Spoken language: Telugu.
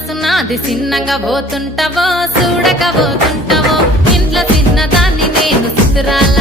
మనసు నాది చిన్నగా పోతుంటావో చూడక పోతుంటావో ఇంట్లో చిన్నదాన్ని నేను చిత్రాల